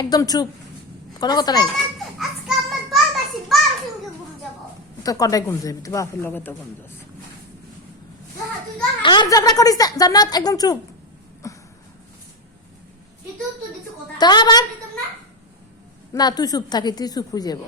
একদম চুপ। কোনো কথা নাই। তোর কটাই গুন যাবি? তো বাপের লগে তো ঘুম যাস আর ঝগড়া করিস জান্নাত একদম চুপ। তা আবার? না তুই চুপ থাকি তুই চুপ হয়ে যাব।